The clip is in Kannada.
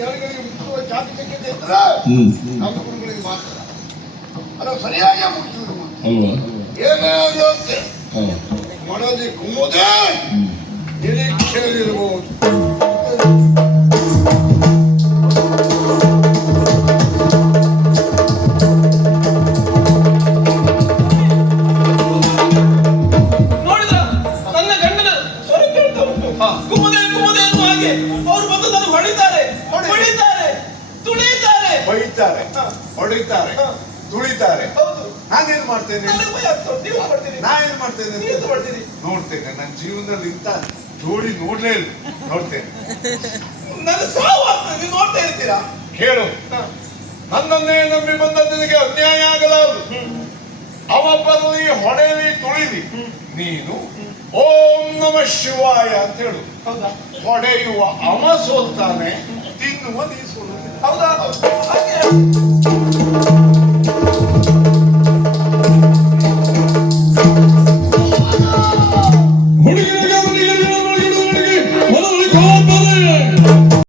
ಯಾರಿಗಳಿಗೆ ಮುಟ್ಟುವ ಚಾತುರ್ಯತೆ ಇದ್ರೆ ಹ್ಮ್. ನಮ್ಮ ಗುರುಗಳಿಗೆ ಮಾತ್ರ. ಅದು ಸರಿಯಾಗಿ ಮುಟ್ಟಿದ್ರು ಅಲ್ವಾ? ಏನೇ ಆಗುತ್ತೆ ಹಾ. ಮನದಿ ಕುಮ್ಮುದೇ ನಿರೀಕ್ಷೆಯಲ್ಲಿರಬಹುದು. ಕುಮ್ಮದೆ ಕುಮ್ಮದೆ ಅನ್ನುವ ಹಾಗೆ. ಅವರು ಬಂದು ನನಗೆ ಹೊಡಿತಾರೆ. ಹೊಡಿತಾರೆ. ತುಳಿತಾರೆ. ಬೈತಾರೆ. ಹೊಡಿತಾರೆ. ತುಳಿತಾರೆ. ಹೌದು. ನಾನೇನ್ ಮಾಡ್ತೇನೆ? ನಾ ಏನ್ ಮಾಡ್ತೇನೆ ನೋಡ್ತೇನೆ. ನನ್ನ ಜೀವನದಲ್ಲಿ ಇಂತ ಜೋಡಿ ನೋಡ್ಲೇ ಇಲ್ಲ. ನೋಡ್ತೇನೆ. ನನ್ನ ಸಾವು ಆಗ್ತದೆ. ನೀವು ನೋಡ್ತಾ ಇರ್ತೀರಾ? ಕೇಳು. ನನ್ನನ್ನೇ ನಂಬಿ ಬಂದ ನಿನಗೆ ಅನ್ಯಾಯ ಆಗಲಾರದು. ಅವ ಬರಲಿ ಹೊಡೆಯಲಿ ತುಳಿಲಿ. ನೀನು ಓಂ ನಮ ಶಿವಾಯ ಅಂತ ಹೇಳು. ಹೊಡೆಯುವ ಅಮ ಸೋಲ್ತಾನೆ. ಸೋಲು ಹೌದಾ?